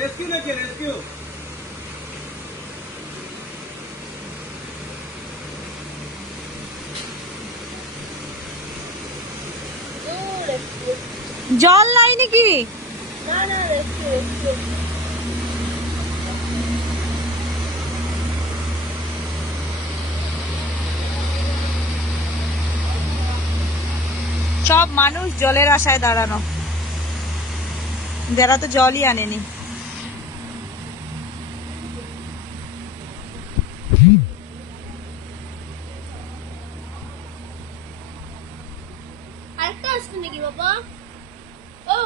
रेस्क्यू लेके रेस्क्यू জল নাই নাকি? না না রেস্কিউ রেস্কিউ সব মানুষ জলের আশায় দাঁড়ানো, যারা তো জলই আনেনি। আরেকটা আসছে নাকি বাবা? ও